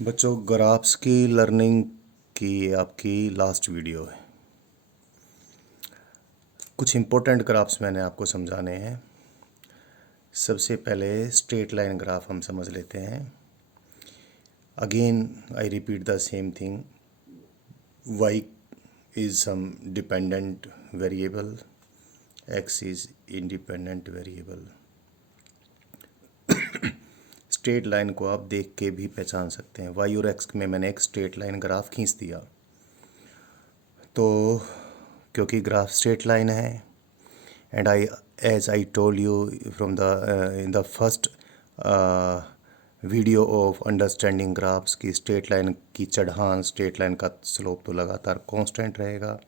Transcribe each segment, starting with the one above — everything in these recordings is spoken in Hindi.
बच्चों, ग्राफ्स की लर्निंग की आपकी लास्ट वीडियो है। कुछ इम्पोर्टेंट ग्राफ्स मैंने आपको समझाने हैं। सबसे पहले स्ट्रेट लाइन ग्राफ हम समझ लेते हैं। Again I repeat the same thing. y is some dependent variable, x is independent variable। Straight line को आप देख के भी पहचान सकते हैं। y और x में मैंने एक स्ट्रेट लाइन ग्राफ खींच दिया, तो क्योंकि ग्राफ स्ट्रेट लाइन है, and as I told you from the in the first video of understanding graphs की स्ट्रेट लाइन की चढ़ान, स्ट्रेट लाइन का स्लोप तो लगातार कांस्टेंट रहेगा।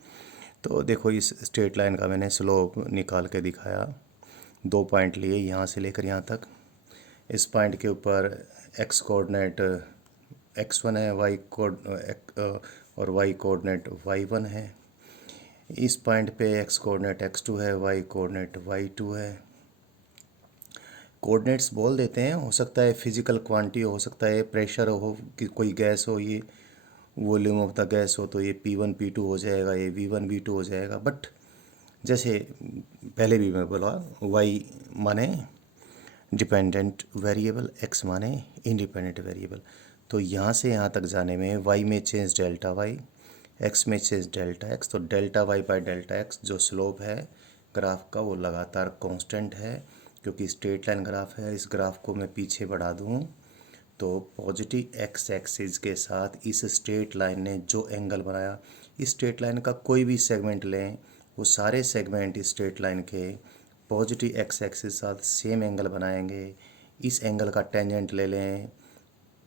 तो देखो, इस स्ट्रेट लाइन का मैंने स्लोप निकाल के दिखाया। 2 पॉइंट लिए, यहाँ से लेकर यहाँ तक। इस पॉइंट के ऊपर एक्स कोऑर्डिनेट x1 है, और y कोऑर्डिनेट y1 है। इस पॉइंट पे x कोऑर्डिनेट x2 है, y कोऑर्डिनेट y2 है। कोऑर्डिनेट्स बोल देते हैं, हो सकता है फिजिकल क्वांटिटी, हो सकता है प्रेशर हो कि कोई गैस हो, ये वॉल्यूम ऑफ द गैस हो, तो ये P1 P2 हो जाएगा, ये V1 V2 हो जाएगा। बट जैसे पहले भी मैं बोला, y माने डिपेंडेंट वेरिएबल, x माने इंडिपेंडेंट वेरिएबल। तो यहाँ से यहाँ तक जाने में y में चेंज डेल्टा y, x में चेंज डेल्टा x, तो delta y by delta x जो स्लोप है ग्राफ का वो लगातार कांस्टेंट है, क्योंकि स्ट्रेट लाइन ग्राफ है। इस ग्राफ को मैं पीछे बढ़ा दूँ तो पॉजिटिव x एक्सिस के साथ इस स्ट्रेट लाइन ने जो एंगल बनाया, इस स्ट्रेट लाइन का कोई भी सेगमेंट लें, वो सारे सेगमेंट इस स्ट्रेट लाइन के पॉजिटिव x एक्सिस के साथ सेम एंगल बनाएंगे। इस एंगल का टेंजेंट ले लें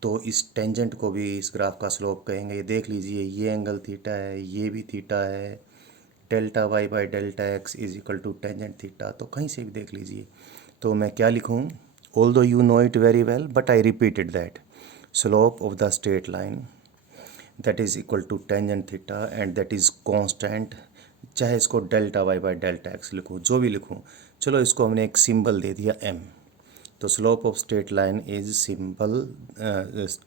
तो इस टेंजेंट को भी इस ग्राफ का स्लोप कहेंगे। ये देख लीजिए, ये एंगल थीटा है, ये भी थीटा है। Delta y by delta x is equal to tangent theta. तो कहीं से भी देख लीजिए। तो मैं क्या लिखूँ? Although you know it very well, but I repeated that slope of the straight line that is equal to tangent theta and that is constant. चाहे इसको delta y by delta x लिखूँ, जो भी लिखूँ, चलो इसको हमने एक सिंबल दे दिया m। तो slope of straight line is symbol,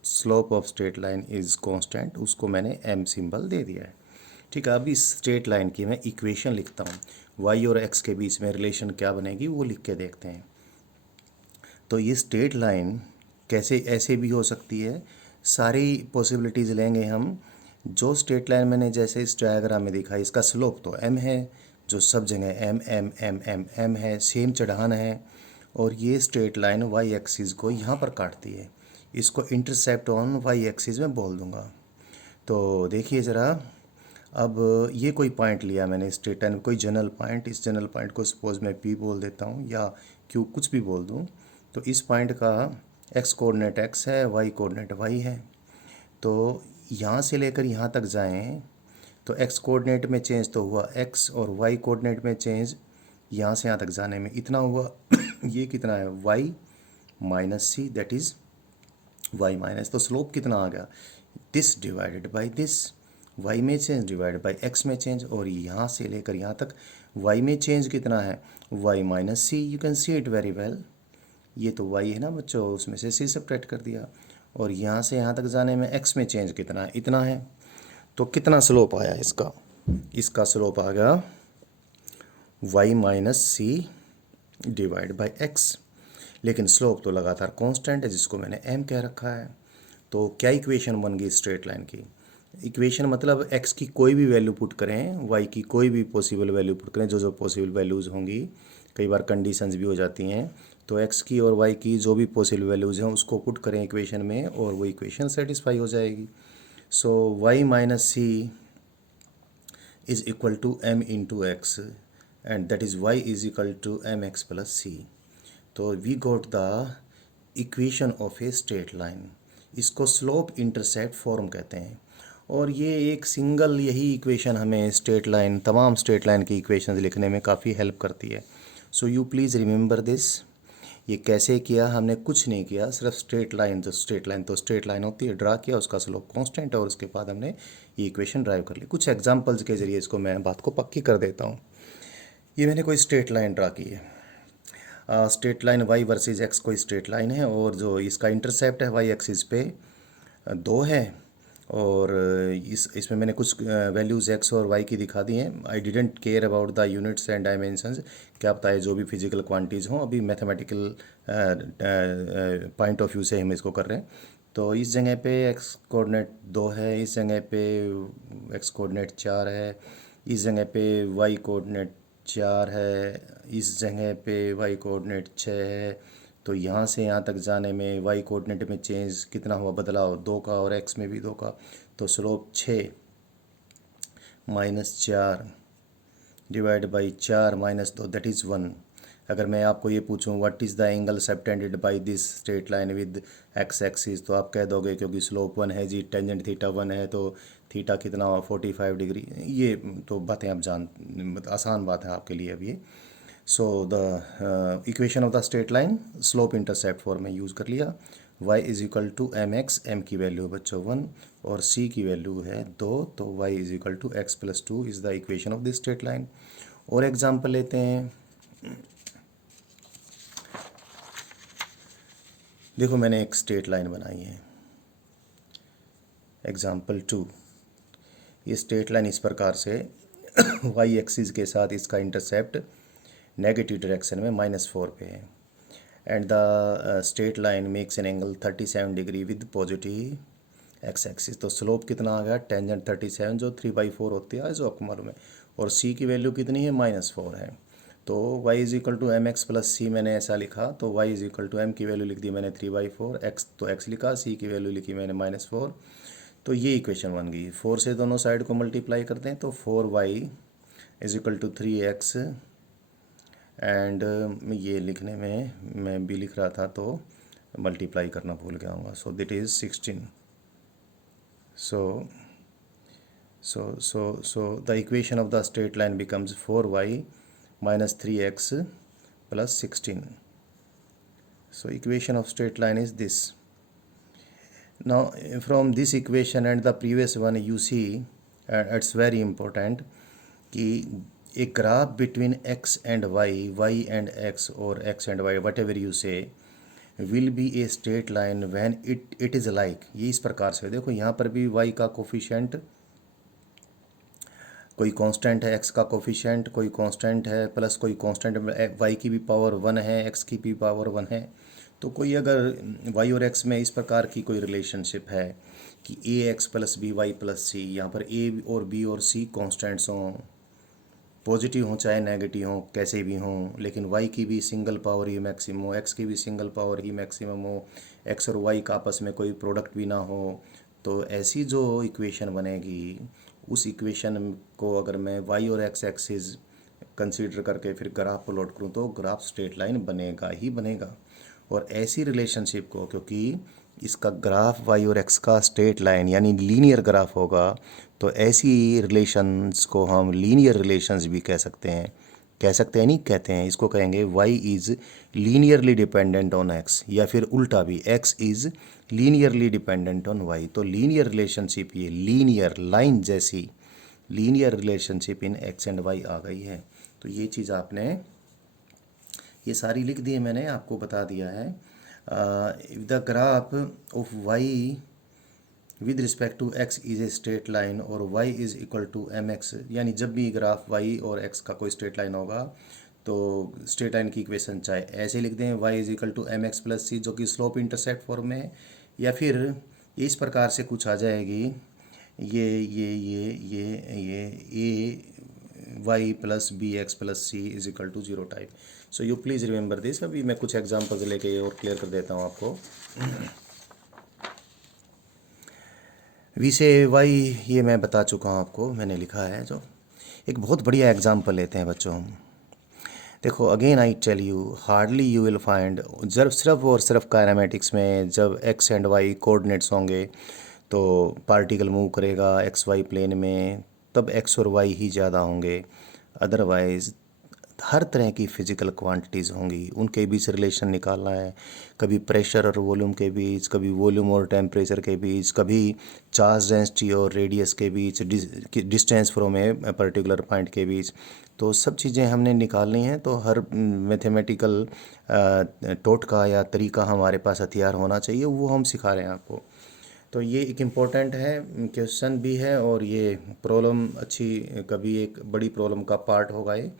slope of straight line is constant, उसको मैंने m सिंबल दे दिया है। ठीक है, अब इस स्ट्रेट लाइन की मैं इक्वेशन लिखता हूँ। y और x के बीच में रिलेशन क्या बनेगी वो लिख के देखते हैं। तो ये स्ट्रेट लाइन कैसे ऐसे भी हो सकती है, सारी पॉसिबिलिटीज़ लेंगे हम। जो स्ट्रेट लाइन मैंने जैसे इस डायग्राम में दिखा, इसका स्लोप तो m है, जो सब जगह m m m m m है, सेम चढ़ान है। और ये स्ट्रेट लाइन y एक्सिस को यहाँ पर काटती है, इसको इंटरसेप्ट ऑन y एक्सिस में बोल दूँगा। तो देखिए ज़रा, अब ये कोई पॉइंट लिया मैंने स्ट्रेट लाइन, कोई जनरल पॉइंट, इस जनरल पॉइंट को सपोज मैं P बोल देता हूँ या Q, कुछ भी बोल दूँ। तो इस पॉइंट का x कोऑर्डिनेट x है, y कोऑर्डिनेट y है। तो यहाँ से लेकर यहाँ तक जाएं तो x कोऑर्डिनेट में चेंज तो हुआ x, और y कोऑर्डिनेट में चेंज यहाँ से यहाँ तक जाने में इतना हुआ। ये कितना है? y minus c, that is y minus. तो स्लोप कितना आ गया? This divided by this, y में चेंज डिवाइडेड बाय x में चेंज। और यहाँ से लेकर यहाँ तक y में चेंज कितना है? y minus c. You can see it very well. ये तो y है ना बच्चों, उसमें से c सब्ट्रैक्ट कर दिया। और यहाँ से यहाँ तक जाने में x में चेंज कितना है? इतना है। तो कितना स्लोप आया इसका? इसका स्लोप आ गया y minus c divide by x. लेकिन स्लोप तो लगातार कांस्टेंट है, जिसको मैंने m कह रखा है। तो क्या इक्वेशन बन गई स्ट्रेट लाइन की? इक्वेशन मतलब x की कोई भी वैल्यू पुट करें, y की कोई भी पॉसिबल वैल्यू पुट करें, जो जो पॉसिबल वैल्यूज़ होंगी, कई बार कंडीशंस भी हो जाती हैं, तो x की और y की जो भी पॉसिबल वैल्यूज़ हैं उसको पुट करें इक्वेशन में, और वो इक्वेशन सेटिस्फाई हो जाएगी। So y minus c is equal to m into x, and that is y is equal to m x plus c. तो we got the equation of a straight line. इसको स्लोप इंटरसेप्ट फॉर्म कहते हैं। और ये एक सिंगल यही इक्वेशन हमें स्ट्रेट लाइन, तमाम स्ट्रेट लाइन की इक्वेशंस लिखने में काफ़ी हेल्प करती है। So you please remember this. ये कैसे किया? हमने कुछ नहीं किया, सिर्फ स्ट्रेट लाइन, जो स्ट्रेट लाइन तो स्ट्रेट लाइन होती है, ड्रा किया, उसका स्लोप कांस्टेंट है, और उसके बाद हमने ये इक्वेशन ड्राइव कर ली। कुछ एग्जांपल्स के ज़रिए इसको मैं बात को पक्की कर देता हूँ। ये मैंने कोई स्ट्रेट लाइन ड्रा की है। Straight line y versus x कोई स्ट्रेट लाइन है, और जो इसका इंटरसेप्ट है y एक्सिस पे दो है, और इसमें मैंने कुछ वैल्यूज़ एक्स और वाई की दिखा दी हैं। I didn't care about the units and dimensions, क्या पता है जो भी फिजिकल क्वांटिटीज़ हों, अभी मैथमेटिकल पॉइंट ऑफ व्यू से हम इसको कर रहे हैं। तो इस जगह पे एक्स कोऑर्डिनेट 2 है, इस जगह पे एक्स कोऑर्डिनेट 4 है, इस जगह पे वाई कोऑर्डिनेट 4 है, इस जगह पे वाई कोऑर्डिनेट 6 है। तो यहाँ से यहाँ तक जाने में वाई कोऑर्डिनेट में चेंज कितना हुआ, बदलाव 2 का, और एक्स में भी 2 का। तो slope 6 minus 4 divide by 4 minus 2 that is 1। अगर मैं आपको ये पूछूं what is the angle subtended by this straight line with x axis, तो आप कह दोगे क्योंकि स्लोप 1 है जी, टेंजेंट थीटा 1 है, तो थीटा कितना हुआ 45 डिग्री। ये तो बातें आप आसान बात है आपके लिए अब ये। So the equation of the straight line slope intercept form में यूज़ कर लिया। y is equal to m x, m की वैल्यू बच्चों 1 और c की वैल्यू है 2, तो y is equal to x plus 2 is the equation of this straight line. और एग्जांपल लेते हैं। देखो मैंने एक स्ट्रेट लाइन बनाई है, एग्जांपल 2। ये स्ट्रेट लाइन इस प्रकार से वाई एक्सिस के साथ इसका इंटरसेप्ट नेगेटिव डायरेक्शन में -4 पे है, and the straight line makes an angle 37 degree with positive x axis. तो स्लोप कितना आ गया, टेंजेंट 37 जो 3/4 होती है जो आपको मालूम है, और c की वैल्यू कितनी है, -4 है। तो y is equal to m x plus c मैंने ऐसा लिखा, तो y is equal to m की वैल्यू लिख दी मैंने 3/4, x तो x लिखा, c की वैल्यू लिखी मैंने -4। तो ये इक्वेशन बन गई। 4 से दोनों साइड को मल्टीप्लाई करते हैं तो 4y is equal to 3x, and ये लिखने में मैं भी लिख रहा था तो मल्टीप्लाई करना भूल गया हूँ, so that is 16। So the equation of the straight line becomes 4y minus 3x plus 16. So equation of straight line is this. Now from this equation and the previous one you see it's very important कि एक graph between x and y and x or x and y whatever you say will be a straight line when it is like, ये इस प्रकार से देखो, यहाँ पर भी y का कोफिशिएंट कोई कांस्टेंट है, x का कोफिशिएंट कोई कांस्टेंट है, प्लस कोई कांस्टेंट y की भी पावर 1 है, x की भी पावर 1 है। तो कोई अगर y और x में इस प्रकार की कोई रिलेशनशिप है कि ax plus b y plus c, यहाँ पर a और b और c कांस्टेंट्स हों, पॉजिटिव हों चाहे नेगेटिव हों, कैसे भी हों, लेकिन y की भी सिंगल पावर ही मैक्सिमम हो, x की भी सिंगल पावर ही मैक्सिमम हो, x और y का आपस में कोई प्रोडक्ट भी ना हो, तो ऐसी जो इक्वेशन बनेगी उस इक्वेशन को अगर मैं y और x एक्सिस कंसीडर करके फिर ग्राफ प्लॉट करूँ तो ग्राफ स्ट्रेट लाइन बनेगा ही बनेगा। और ऐसी रिलेशनशिप को, क्योंकि इसका ग्राफ y और x का स्ट्रेट लाइन यानी लीनियर ग्राफ होगा, तो ऐसी रिलेशंस को हम लीनियर रिलेशंस भी कह सकते हैं। कह सकते हैं नहीं, कहते हैं, इसको कहेंगे y is linearly dependent on x, या फिर उल्टा भी x is linearly dependent on y। तो लीनियर रिलेशनशिप, ये लीनियर लाइन जैसी linear relationship in x and y आ गई है। तो ये चीज़ आपने ये सारी लिख दी है, मैंने आपको बता दिया है। The graph of y with respect to x is a straight line और y is equal to m x, यानी जब भी ग्राफ y और x का कोई स्ट्रेट लाइन होगा तो स्ट्रेट लाइन की इक्वेशन चाहे ऐसे लिख दें, y is equal to m x plus c जो कि स्लोप इंटरसेप्ट फॉर्म में है, या फिर ये इस प्रकार से कुछ आ जाएगी, ये a y plus b x plus c is equal to 0 type. So you please remember this. अभी मैं कुछ एग्जांपल्स लेके और क्लियर कर देता हूँ आपको। वी से वाई ये मैं बता चुका हूँ आपको, मैंने लिखा है। जो एक बहुत बढ़िया एग्जांपल लेते हैं बच्चों। देखो again I tell you, hardly you will find, जब सिर्फ और सिर्फ काइनेमेटिक्स में जब एक्स एंड वाई कोऑर्डिनेट्स होंगे तो पार्टिकल मूव करेगा एक्स वाई प्लेन में, तब एक्स और वाई ही ज़्यादा होंगे। अदरवाइज़ हर तरह की फ़िज़िकल क्वांटिटीज़ होंगी, उनके बीच रिलेशन निकालना है, कभी प्रेशर और वॉल्यूम के बीच, कभी वॉल्यूम और टेम्परेचर के बीच, कभी चार्ज डेंसिटी और रेडियस के बीच, distance from a particular point के बीच। तो सब चीज़ें हमने निकालनी हैं। तो हर मैथमेटिकल टोटका या तरीका हमारे पास हथियार होना चाहिए, वो हम सिखा रहे हैं आपको। तो ये एक इम्पोर्टेंट है, क्वेश्चन भी है, और ये प्रॉब्लम अच्छी, कभी एक बड़ी प्रॉब्लम का पार्ट होगा ये।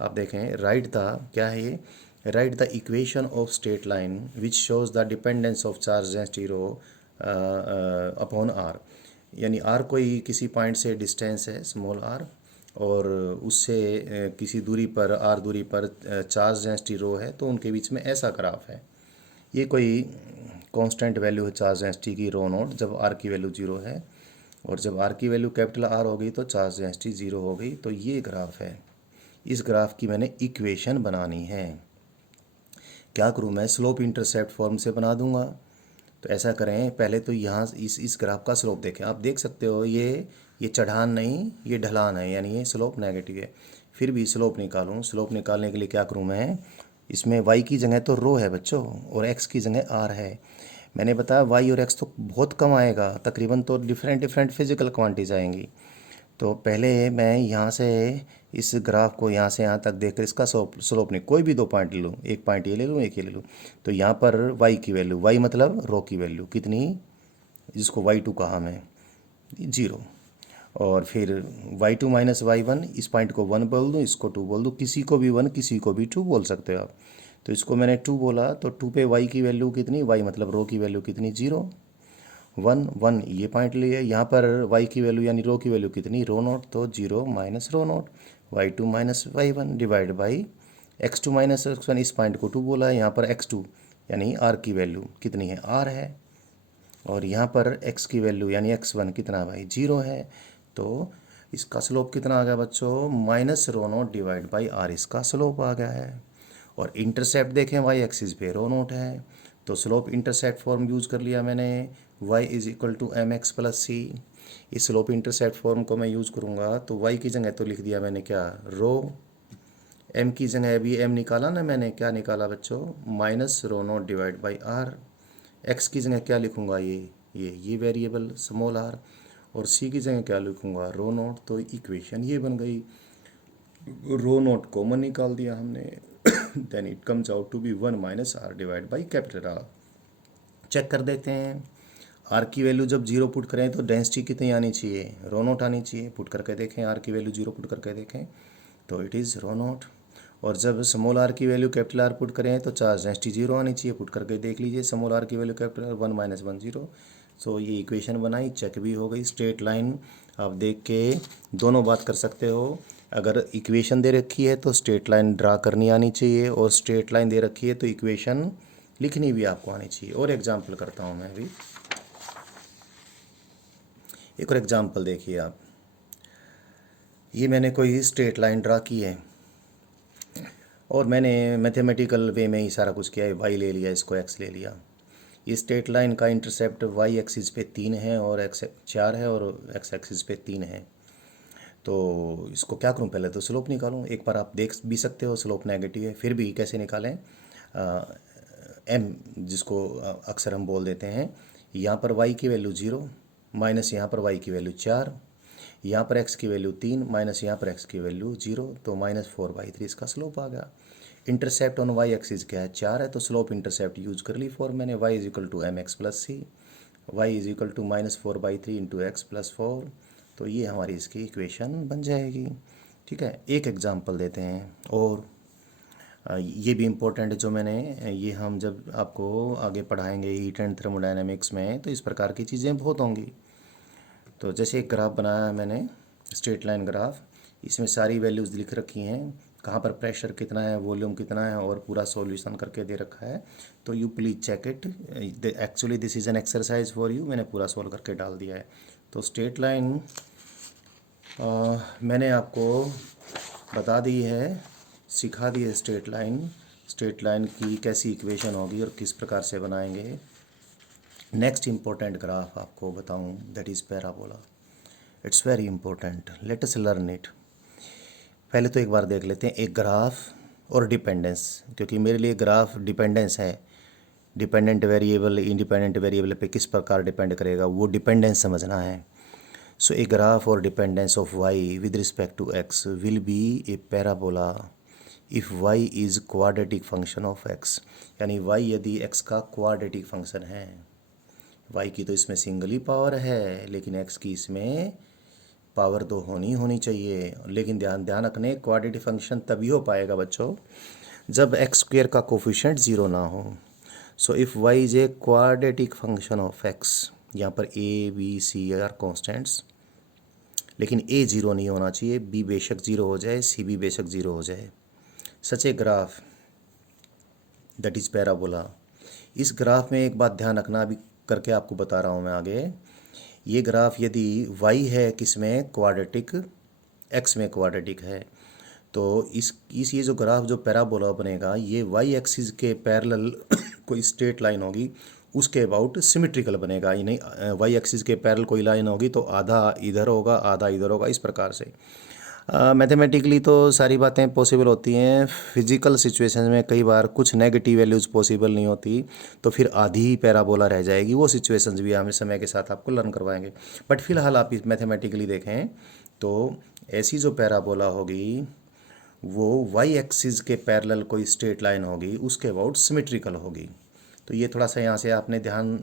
आप देखें, राइट द, क्या है ये, write the equation of straight line which shows the dependence of charge density rho upon r. यानी आर कोई किसी पॉइंट से डिस्टेंस है, स्मॉल आर, और उससे किसी दूरी पर, आर दूरी पर चार्ज डेंसिटी रो है, तो उनके बीच में ऐसा ग्राफ है। ये कोई कांस्टेंट वैल्यू है चार्ज डेंसिटी की, रो नोट, जब आर की वैल्यू जीरो है, और जब आर की वैल्यू कैपिटल आर हो गई तो चार्ज डेंसिटी ज़ीरो हो गई। तो ये ग्राफ है, इस ग्राफ की मैंने इक्वेशन बनानी है। क्या करूँ मैं, स्लोप इंटरसेप्ट फॉर्म से बना दूंगा। तो ऐसा करें, पहले तो यहाँ इस ग्राफ का स्लोप देखें। आप देख सकते हो ये चढ़ान नहीं, ये ढलान है, यानी ये स्लोप नेगेटिव है। फिर भी स्लोप निकालूँ, स्लोप निकालने के लिए क्या करूँ मैं, इसमें y की जगह तो रो है बच्चों, और x की जगह r है। मैंने बताया y और x तो बहुत कम आएगा, तकरीबन तो डिफरेंट डिफरेंट फिजिकल क्वांटिटीज आएंगी। तो पहले मैं यहाँ से इस ग्राफ को यहाँ से यहाँ तक देखकर इसका स्लोप नहीं, कोई भी दो पॉइंट ले लूँ, एक पॉइंट ये ले लूँ, एक ये ले लूँ। तो यहाँ पर y की वैल्यू, y मतलब रो की वैल्यू कितनी, जिसको y2 कहा मैं, 0। और फिर y2 माइनस y1, इस पॉइंट को 1 बोल दूँ, इसको 2 बोल दूँ, किसी को भी 1 किसी को भी 2 बोल सकते हो आप। तो इसको मैंने 2 बोला, तो 2 पे y की वैल्यू कितनी, y मतलब रो की वैल्यू कितनी, 0। 1 1 ये पॉइंट लिए, यहाँ पर y की वैल्यू यानी रो की वैल्यू कितनी, रो नोट, तो 0 minus rho note, y2 minus y1 divide by x2 minus x1, इस पॉइंट को 2 बोला है, यहाँ पर x2 यानी r की वैल्यू कितनी है, r है, और यहाँ पर x की वैल्यू यानी x1 कितना भाई, 0 है। तो इसका स्लोप कितना आ गया बच्चों, minus rho note divide by r, इसका स्लोप आ गया है। और इंटरसेप्ट देखें, y एक्सिस पे रो नोट है, तो स्लोप इंटरसेप्ट फॉर्म यूज़ कर लिया मैंने, y is equal to m x plus c. इस स्लोप इंटरसेप्ट फॉर्म को मैं यूज़ करूँगा, तो y की जगह तो लिख दिया मैंने क्या, रो, m की जगह अभी m निकाला ना मैंने, क्या निकाला बच्चों, minus rho note divide by r। x की जगह क्या लिखूँगा, ये वेरिएबल स्मॉल r, और c की जगह क्या लिखूँगा, रो नोट। तो इक्वेशन ये बन गई, रो नोट कॉमन निकाल दिया हमने, then it comes out to be 1 minus r divide by capital r. Check कर देते हैं, आर की वैल्यू जब 0 पुट करें तो डेंसिटी कितनी आनी चाहिए, रो नोट आनी चाहिए। पुट करके देखें, आर की वैल्यू 0 पुट करके देखें, तो इट इज़ रो नोट। और जब स्मॉल आर की वैल्यू कैपिटल आर पुट करें तो चार्ज डेंसिटी 0 आनी चाहिए। पुट करके देख लीजिए, स्मॉल आर की वैल्यू कैपिटल आर 1 माइनस 1 0। सो ये इक्वेशन बनाई, चेक भी हो गई। स्ट्रेट लाइन आप देख के दोनों बात कर सकते हो, अगर इक्वेशन दे रखी है तो स्ट्रेट लाइन ड्रा करनी आनी चाहिए, और स्ट्रेट लाइन दे रखी है तो इक्वेशन लिखनी भी आपको आनी चाहिए। और एग्जांपल करता हूँ मैं अभी, एक और एग्जांपल देखिए आप। ये मैंने कोई स्ट्रेट लाइन ड्रा की है, और मैंने मैथमेटिकल वे में ही सारा कुछ किया है, वाई ले लिया, इसको एक्स ले लिया। ये स्ट्रेट लाइन का इंटरसेप्ट वाई एक्सिस पे 3 है, और एक्स 4 है, और एक्स एक्सिस पे 3 है। तो इसको क्या करूं, पहले तो स्लोप निकालूं। एक बार आप देख भी सकते हो स्लोप नेगेटिव है, फिर भी कैसे निकालें, एम जिसको अक्सर हम बोल देते हैं, यहाँ पर वाई की वैल्यू 0 माइनस यहाँ पर वाई की वैल्यू 4, यहाँ पर x की वैल्यू 3 माइनस यहाँ पर x की वैल्यू 0, तो -4/3 इसका स्लोप आ गया। इंटरसेप्ट ऑन y एक्सिस क्या है, 4 है, तो स्लोप इंटरसेप्ट यूज़ कर ली फॉर मैंने, y is equal to m x plus c, y is equal to -4/3 into x plus 4। तो ये हमारी इसकी इक्वेशन बन जाएगी। ठीक है, एक एग्जांपल देते हैं, और ये भी इम्पोर्टेंट है जो मैंने, ये हम जब आपको आगे पढ़ाएंगे हीट एंड थर्मोडायनेमिक्स में, तो इस प्रकार की चीज़ें बहुत होंगी। तो जैसे एक ग्राफ बनाया है मैंने, स्ट्रेट लाइन ग्राफ, इसमें सारी वैल्यूज़ लिख रखी हैं, कहाँ पर प्रेशर कितना है, वॉल्यूम कितना है, और पूरा सॉल्यूशन करके दे रखा है। तो you please check it, actually this is an exercise for you, मैंने पूरा सॉल्व करके डाल दिया है। तो स्ट्रेट लाइन मैंने आपको बता दी है, सिखा दी है स्ट्रेट लाइन की कैसी इक्वेशन होगी और किस प्रकार से बनाएंगे। नेक्स्ट इम्पोर्टेंट ग्राफ आपको बताऊं, that is parabola. It's very important, let us learn it. पहले तो एक बार देख लेते हैं एक ग्राफ और डिपेंडेंस, क्योंकि मेरे लिए ग्राफ डिपेंडेंस है, डिपेंडेंट वेरिएबल इंडिपेंडेंट वेरिएबल पे किस प्रकार डिपेंड करेगा वो डिपेंडेंस समझना है। सो ए ग्राफ और dependence of y with respect to x will be a parabola if y is quadratic function of x, यानी वाई यदि एक्स का क्वाड्रेटिक फंक्शन है, वाई की तो इसमें सिंगल ही पावर है, लेकिन एक्स की इसमें पावर तो होनी चाहिए। लेकिन ध्यान ध्यान रखने, क्वाड्रेटिक फंक्शन तभी हो पाएगा बच्चों जब एक्स स्क्वेयर का कोफिशिएंट ज़ीरो ना हो। So if y is a quadratic function of x, यहाँ पर a b c are constants, लेकिन ए ज़ीरो नहीं होना चाहिए, बी बेशक ज़ीरो हो जाए, सी भी बेशक ज़ीरो हो जाए। Such a graph that is parabola. इस ग्राफ में एक बात ध्यान रखना, अभी करके आपको बता रहा हूँ मैं आगे। ये ग्राफ यदि y है किस में क्वाड्रेटिक, x में क्वाड्रेटिक है, तो इस ये जो ग्राफ जो पैराबोला बनेगा ये y एक्सिस के पैरेलल कोई स्ट्रेट लाइन होगी, उसके अबाउट सिमेट्रिकल बनेगा। ये नहीं y एक्सिस के पैरेलल कोई लाइन होगी तो आधा इधर होगा आधा इधर होगा, इस प्रकार से। मैथमेटिकली तो सारी बातें पॉसिबल होती हैं, फिजिकल सिचुएशन में कई बार कुछ नेगेटिव वैल्यूज़ पॉसिबल नहीं होती, तो फिर आधी ही पैराबोला रह जाएगी। वो सिचुएशंस भी हम समय के साथ आपको लर्न करवाएंगे, बट फिलहाल आप इस मैथमेटिकली देखें तो ऐसी जो पैराबोला होगी वो वाई एक्सिस के पैरेलल कोई स्ट्रेट लाइन होगी, उसके अबाउट सिमेट्रिकल होगी। तो ये थोड़ा सा यहाँ से आपने ध्यान,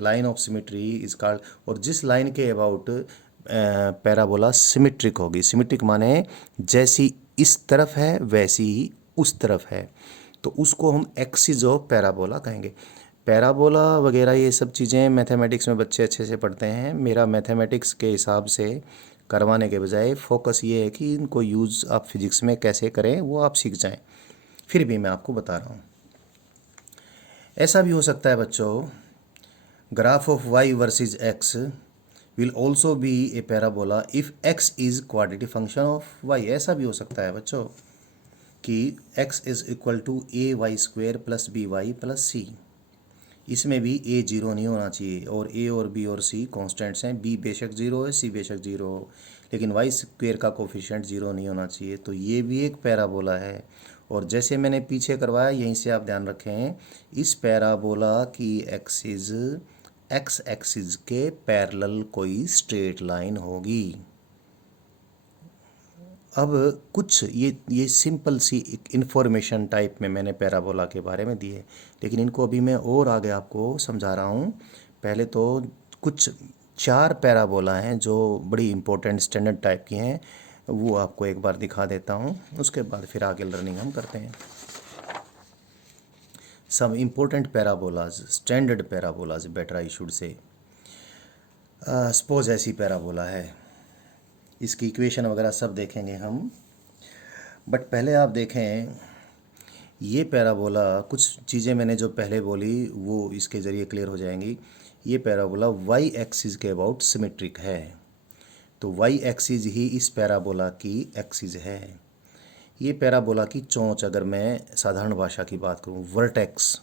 line of symmetry is called, और जिस लाइन के अबाउट पैराबोला सिमेट्रिक होगी, सिमेट्रिक माने जैसी इस तरफ है वैसी ही उस तरफ है, तो उसको हम एक्सिस ऑफ पैराबोला कहेंगे। पैराबोला वगैरह ये सब चीज़ें मैथमेटिक्स में बच्चे अच्छे से पढ़ते हैं। मेरा मैथमेटिक्स के हिसाब से करवाने के बजाय फोकस ये है कि इनको यूज़ आप फिजिक्स में कैसे करें वो आप सीख जाएं। फिर भी मैं आपको बता रहा हूँ। ऐसा भी हो सकता है बच्चों, graph of y versus x will also be a parabola if x is quadratic function of y। ऐसा भी हो सकता है बच्चों कि x is equal to a y square plus b y plus c. इसमें भी a जीरो नहीं होना चाहिए, और a और b और c कॉन्स्टेंट्स हैं, b बेशक ज़ीरो है, c बेशक ज़ीरो हो, लेकिन वाई स्क्वेयर का कोफिशिएंट ज़ीरो नहीं होना चाहिए। तो ये भी एक पैराबोला है। और जैसे मैंने पीछे करवाया, यहीं से आप ध्यान रखें, इस पैराबोला की एक्स एक्सिस के पैरेलल कोई स्ट्रेट लाइन होगी। अब कुछ ये सिंपल सी इन्फॉर्मेशन टाइप में मैंने पैराबोला के बारे में दी है, लेकिन इनको अभी मैं और आगे आपको समझा रहा हूँ। पहले तो कुछ 4 पैराबोला हैं जो बड़ी इंपॉर्टेंट स्टैंडर्ड टाइप की हैं, वो आपको एक बार दिखा देता हूँ, उसके बाद फिर आगे लर्निंग हम करते हैं। Some important parabolas, standard parabolas better I should say. Suppose ऐसी पैराबोला है, इसकी इक्वेशन वगैरह सब देखेंगे हम, बट पहले आप देखें ये पैराबोला, कुछ चीज़ें मैंने जो पहले बोली वो इसके ज़रिए क्लियर हो जाएंगी। ये पैराबोला वाई एक्सिस के अबाउट सिमेट्रिक है, तो वाई एक्सिस ही इस पैराबोला की एक्सिस है। ये पैराबोला की चोंच, अगर मैं साधारण भाषा की बात करूँ, वर्टेक्स,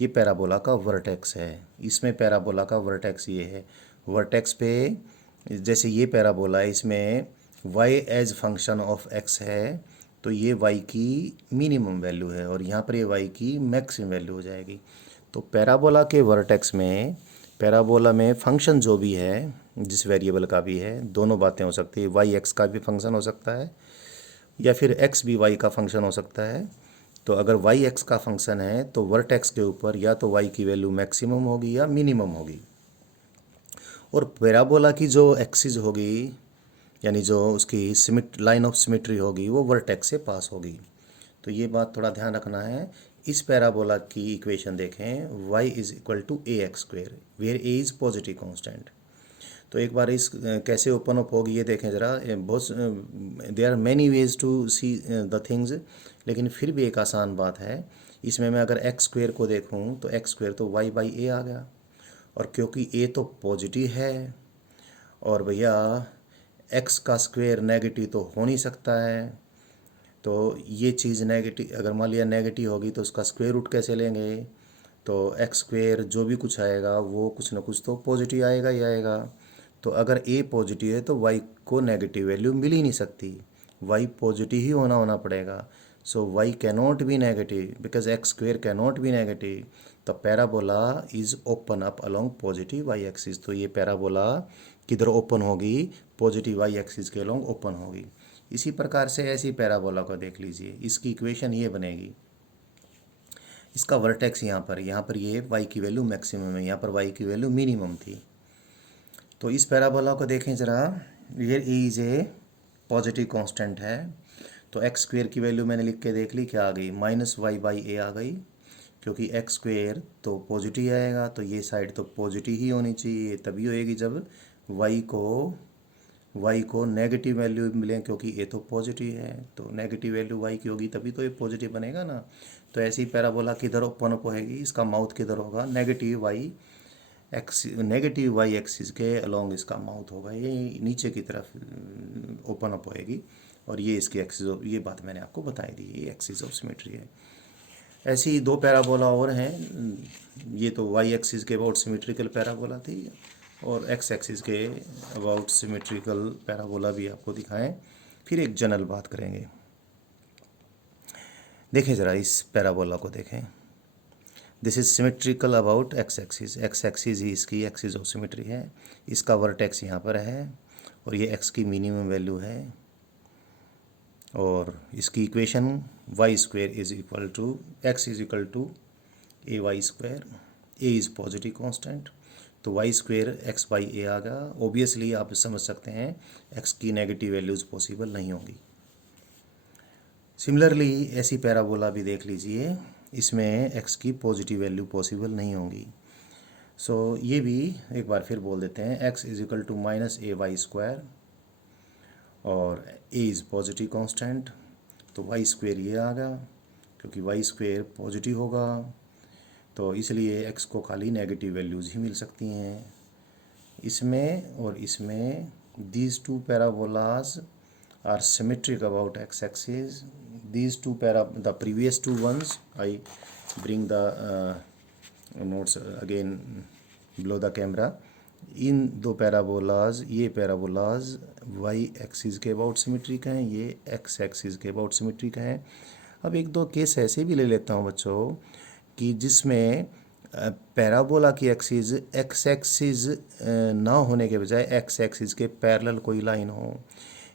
ये पैराबोला का वर्टेक्स है। इसमें पैराबोला का वर्टेक्स ये है, वर्टेक्स पे जैसे ये पैराबोला है, इसमें y as function of x है, तो ये y की मिनिमम वैल्यू है और यहाँ पर ये y की मैक्सिमम वैल्यू हो जाएगी। तो पैराबोला के वर्टेक्स में, पैराबोला में फंक्शन जो भी है, जिस वेरिएबल का भी है, दोनों बातें हो सकती है, y x का भी फंक्शन हो सकता है या फिर x भी y का फंक्शन हो सकता है। तो अगर y x का फंक्शन है तो वर्टेक्स के ऊपर या तो y की वैल्यू मैक्सिमम होगी या मिनिमम होगी, और पैराबोला की जो एक्सिस होगी, यानी जो उसकी लाइन ऑफ सिमेट्री होगी, वो वर्टेक्स से पास होगी। तो ये बात थोड़ा ध्यान रखना है। इस पैराबोला की इक्वेशन देखें, y is equal to a x square where a is positive constant. तो एक बार इस कैसे ओपन अप होगी ये देखें ज़रा। बहुत there are many ways to see the things, लेकिन फिर भी एक आसान बात है। इसमें मैं अगर एक्स स्क्वेयर को देखूँ तो एक्स स्क्वेयर तो y बाई ए आ गया, और क्योंकि a तो पॉजिटिव है और भैया x का स्क्वायर नेगेटिव तो हो नहीं सकता है, तो ये चीज़ नेगेटिव, अगर मान लिया नेगेटिव होगी तो उसका स्क्वायर रूट कैसे लेंगे, तो एक्स स्क्वायर जो भी कुछ आएगा वो कुछ ना कुछ तो पॉजिटिव आएगा ही आएगा। तो अगर a पॉजिटिव है तो y को नेगेटिव वैल्यू मिल ही नहीं सकती, y पॉजिटिव ही होना पड़ेगा। सो y cannot be negative because x square cannot be negative. The parabola is open up along positive y axis. तो ये पैराबोला किधर ओपन होगी, पॉजिटिव y एक्सिस के अलोंग ओपन होगी। इसी प्रकार से ऐसी पैराबोला को देख लीजिए, इसकी इक्वेशन ये बनेगी, इसका वर्टेक्स यहाँ पर ये y की वैल्यू मैक्सिमम है, यहाँ पर y की वैल्यू मिनिमम थी। तो इस पैराबोला को देखें ज़रा, ये इज ए पॉजिटिव कांस्टेंट है, तो एक्स स्क्वेयर की वैल्यू मैंने लिख के देख ली, क्या आ गई, -y/a आ गई, क्योंकि एक्स स्क्वेयर तो पॉजिटिव आएगा, तो ये साइड तो पॉजिटिव ही होनी चाहिए, तभी होएगी जब y को नेगेटिव वैल्यू मिले, क्योंकि ए तो पॉजिटिव है, तो नेगेटिव वैल्यू y की होगी तभी तो ये पॉजिटिव बनेगा ना। तो ऐसे ही पैराबोला किधर ओपन अप होएगी, इसका माउथ किधर होगा, नेगेटिव वाई एक्सिस के अलोंग इसका माउथ होगा, ये नीचे की तरफ ओपन अप होएगी, और ये इसकी एक्सिस ऑफ, ये बात मैंने आपको बताई दी, ये एक्सिस ऑफ सिमेट्री है। ऐसी ही दो पैराबोला और हैं, ये तो वाई एक्सिस के अबाउट सिमेट्रिकल पैराबोला थी, और एक्स एक्सिस के अबाउट सिमेट्रिकल पैराबोला भी आपको दिखाएं। फिर एक जनरल बात करेंगे। देखें ज़रा इस पैराबोला को देखें, this is symmetrical about x axis ही इसकी एक्सिस ऑफ सिमेट्री है, इसका वर्टेक्स यहाँ पर है, और ये एक्स की मिनिमम वैल्यू है, और इसकी equation y square is equal to x is equal to a y square, a is positive constant, तो y square x by a आ गया। ऑब्वियसली आप समझ सकते हैं एक्स की नेगेटिव वैल्यूज़ पॉसिबल नहीं होंगी। सिमिलरली ऐसी पैराबोला भी देख लीजिए, इसमें एक्स की पॉजिटिव वैल्यू पॉसिबल नहीं होंगी। सो ये भी एक बार फिर बोल देते हैं, x is equal to -ay² और ए इज़ पॉजिटिव कांस्टेंट, तो वाई स्क्वेयर ये आ गया, क्योंकि वाई स्क्वेयर पॉजिटिव होगा, तो इसलिए एक्स को खाली नेगेटिव वैल्यूज़ ही मिल सकती हैं इसमें और इसमें। These two parabolas are symmetric about x-axis. These two the previous two ones, I bring the notes again below the camera. इन दो पैराबोलाज, ये पैराबोलाज y एक्सिस के अबाउट सिमेट्रिक हैं, ये x एक्सिस के अबाउट सिमेट्रिक हैं। अब एक दो केस ऐसे भी ले लेता हूँ बच्चों कि जिसमें पैराबोला की एक्सिस x एक्सिस ना होने के बजाय x एक्सिस के पैरेलल कोई लाइन हो,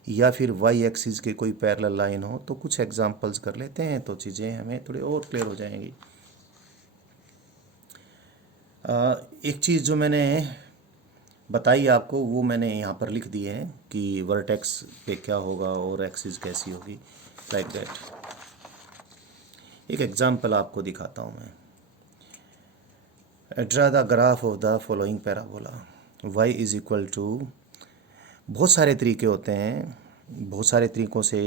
या फिर वाई एक्सिस के कोई पैरेलल लाइन हो। तो कुछ एग्जांपल्स कर लेते हैं तो चीज़ें हमें थोड़ी और क्लियर हो जाएंगी। एक चीज़ जो मैंने बताई आपको वो मैंने यहाँ पर लिख दी है कि वर्टेक्स पे क्या होगा और एक्सिस कैसी होगी, लाइक दैट। एक एग्जांपल आपको दिखाता हूँ मैं। Draw the graph of the following parabola, y is equal to, बहुत सारे तरीके होते हैं, बहुत सारे तरीक़ों से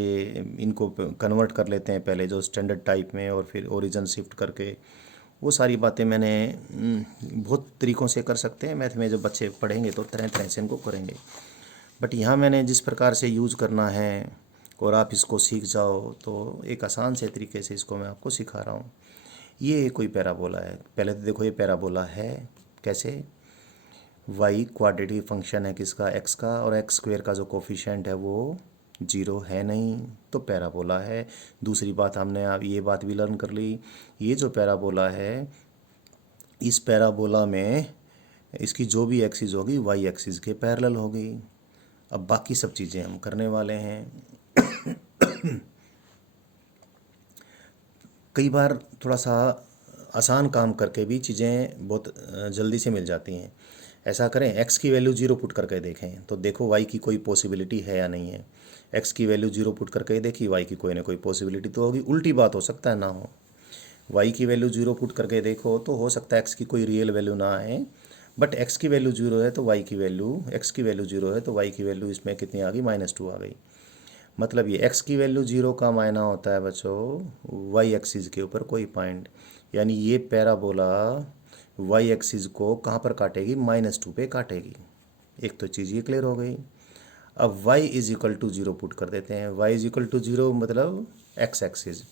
इनको कन्वर्ट कर लेते हैं पहले जो स्टैंडर्ड टाइप में, और फिर ओरिजिन शिफ्ट करके, वो सारी बातें मैंने बहुत तरीक़ों से कर सकते हैं। मैथ में जब बच्चे पढ़ेंगे तो तरह तरह से इनको करेंगे, बट यहाँ मैंने जिस प्रकार से यूज़ करना है और आप इसको सीख जाओ, तो एक आसान से तरीके से इसको मैं आपको सिखा रहा हूँ। ये कोई पैराबोला है, पहले तो देखो ये पैराबोला है कैसे, y क्वाड्रेटिक फंक्शन है किसका, x का, और x स्क्वेयर का जो कोफिशिएंट है वो 0 है नहीं, तो पैराबोला है। दूसरी बात हमने अब ये बात भी लर्न कर ली, ये जो पैराबोला है, इस पैराबोला में इसकी जो भी एक्सिस होगी y एक्सिस के पैरेलल होगी। अब बाकी सब चीज़ें हम करने वाले हैं। कई बार थोड़ा सा आसान काम करके भी चीज़ें बहुत जल्दी से मिल जाती हैं। ऐसा करें, x की वैल्यू 0 पुट करके देखें तो देखो y की कोई पॉसिबिलिटी है या नहीं है। x की वैल्यू 0 पुट करके देखी, y की कोई ना कोई पॉसिबिलिटी तो होगी। उल्टी बात हो सकता है ना हो, y की वैल्यू 0 पुट करके देखो तो हो सकता है x की कोई रियल वैल्यू ना आए, बट x की वैल्यू 0 है तो y की वैल्यू, x की वैल्यू 0 है तो y की वैल्यू इसमें कितनी आ गई, -2 आ गई। मतलब ये x की वैल्यू 0 का मायना होता है बच्चों y एक्सिस के ऊपर कोई पॉइंट, यानी ये पैराबोला y एक्सिस को कहाँ पर काटेगी, -2 पे काटेगी। एक तो चीज़ ये क्लियर हो गई। अब y is equal to 0 put कर देते हैं, y इज इक्वल टू 0 मतलब x एक्सिस,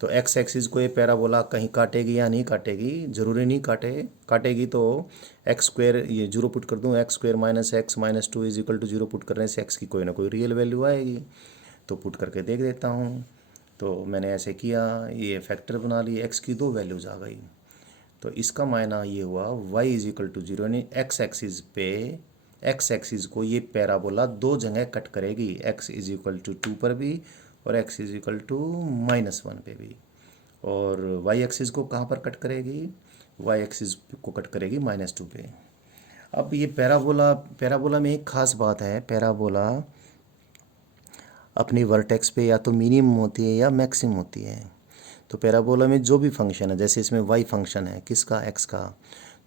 तो x एक्सिस को ये पैराबोला कहीं काटेगी या नहीं काटेगी, ज़रूरी नहीं काटेगी तो एक्स स्क्वेयर, ये 0 पुट कर दूँ, x square -x -2 is equal to 0 put करने से x की कोई ना कोई रियल वैल्यू आएगी। तो पुट करके देख देता हूँ, तो मैंने ऐसे किया, ये फैक्टर बना ली, x की 2 वैल्यूज़ आ गई। तो इसका मायना ये हुआ y इज इक्वल टू 0, यानी x एक्सिस पे, x एक्सिस को ये पैराबोला दो जगह कट करेगी, x इज इक्वल टू 2 पर भी और x इज इक्वल टू -1 पे भी। और वाई एक्सिस को कहाँ पर कट करेगी, वाई एक्सिस को कट करेगी -2 पे। अब ये पैराबोला, पैराबोला में एक ख़ास बात है, पैराबोला अपनी वर्टेक्स पे या तो मिनिमम होती है या मैक्सिमम होती है। तो पैराबोला में जो भी फंक्शन है, जैसे इसमें वाई फंक्शन है किसका, एक्स का,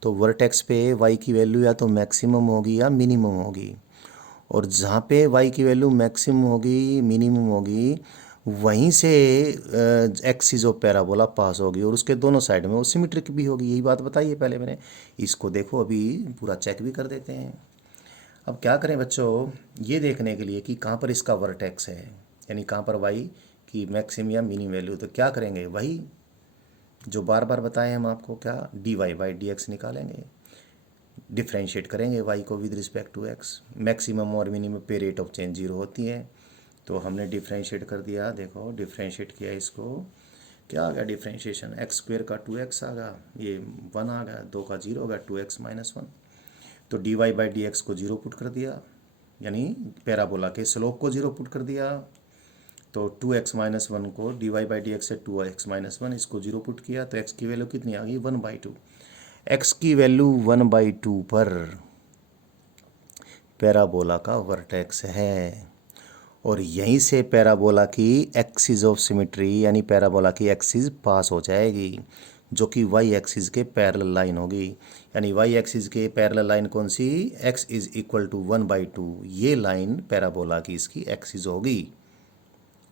तो वर्टेक्स पे वाई की वैल्यू या तो मैक्सिमम होगी या मिनिमम होगी। और जहाँ पे वाई की वैल्यू मैक्सिमम होगी, मिनिमम होगी, वहीं से एक्सिस ऑफ पैराबोला पास होगी और उसके दोनों साइड में वो सिमेट्रिक भी होगी। यही बात बताई है पहले मैंने। इसको देखो अभी पूरा चेक भी कर देते हैं। अब क्या करें बच्चों, ये देखने के लिए कि कहाँ पर इसका वर्टेक्स है, यानी कहाँ पर वाई की मैक्सिमम या मिनिमम वैल्यू, तो क्या करेंगे, वही जो बार बार बताएं हम आपको, क्या d y by d x निकालेंगे, डिफ्रेंशिएट करेंगे वाई को with respect to x. Maximum और मिनिमम पे रेट ऑफ चेंज 0 होती है, तो हमने डिफ्रेंशिएट कर दिया। देखो डिफ्रेंशिएट किया इसको, क्या आ गया डिफ्रेंशिएशन, एक्स स्क्वेयर का 2x आ गया, ये 1 आ गया, 2 का 0 हो गया, 2x - 1। तो d y by d x को 0 पुट कर दिया, यानी पैराबोला के स्लोप को 0 पुट कर दिया। तो 2x - 1 को d y by d x से 2x - 1 इसको 0 पुट किया, तो x की वैल्यू कितनी आ गई, 1/2। x की वैल्यू 1/2 पर पैराबोला का वर्टेक्स है, और यहीं से पैराबोला की एक्सिस ऑफ सिमेट्री यानी पैराबोला की एक्सिस पास हो जाएगी, जो कि वाई एक्सिस के पैरेलल लाइन होगी। यानी वाई एक्सिस के पैरेलल लाइन कौन सी, x = 1/2, ये लाइन पैराबोला की इसकी एक्सिस होगी।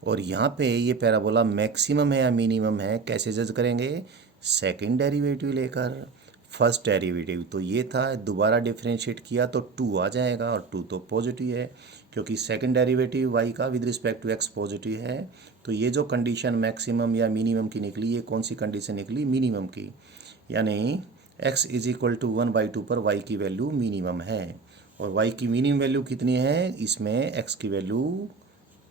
और यहाँ पे ये पैराबोला मैक्सिमम है या मिनिमम है, कैसे जज करेंगे, सेकंड डेरिवेटिव लेकर। फर्स्ट डेरिवेटिव तो ये था, दोबारा डिफरेंशिएट किया तो 2 आ जाएगा, और 2 तो पॉजिटिव है क्योंकि सेकंड डेरिवेटिव y का with respect to x positive है। तो ये जो कंडीशन मैक्सिमम या मिनिमम की निकली, ये कौन सी कंडीशन निकली, मिनिमम की, यानी x = 1/2 पर y की वैल्यू मिनिमम है। और y की मिनिमम वैल्यू कितनी है, इसमें x की वैल्यू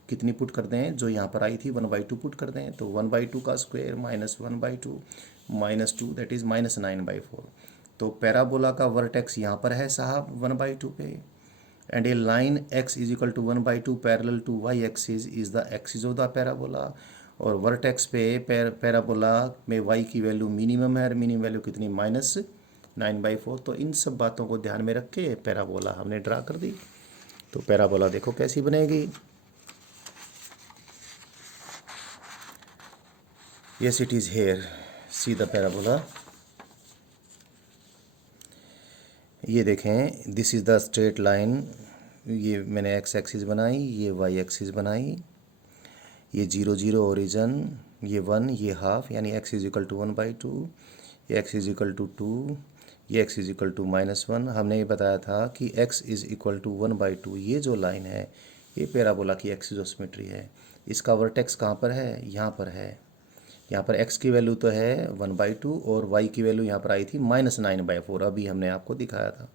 कितनी पुट कर दें, जो यहाँ पर आई थी 1/2 पुट कर दें, तो 1/2 का स्क्वायर -1/2 -2 दैट इज़ -9/4। तो पैराबोला का वर्टेक्स यहाँ पर है साहब 1/2 पे, and a line x = 1/2 parallel to y axis is the axis of the parabola. और वर्टेक्स पे पैराबोला में y की वैल्यू मिनिमम है, और मिनिमम वैल्यू कितनी, -9/4। तो इन सब बातों को ध्यान में रख के पैराबोला हमने ड्रा कर दी। तो पैराबोला देखो कैसी बनेगी, yes it is here, see the parabola। ये देखें, this is the straight line, ये मैंने एक्स एक्सिस बनाई, ये वाई एक्सिस बनाई, ये 0 0 ओरिजन, ये 1, ये हाफ, यानी x = 1/2, ये x = 2, ये x = -1। हमने ये बताया था कि x = 1/2, ये जो लाइन है ये पैराबोला की एक्सिस ऑफ सिमेट्री है। इसका वर्टेक्स कहाँ पर है, यहाँ पर है। यहाँ पर x की वैल्यू तो है 1/2 और y की वैल्यू यहाँ पर आई थी -9/4, अभी हमने आपको दिखाया था,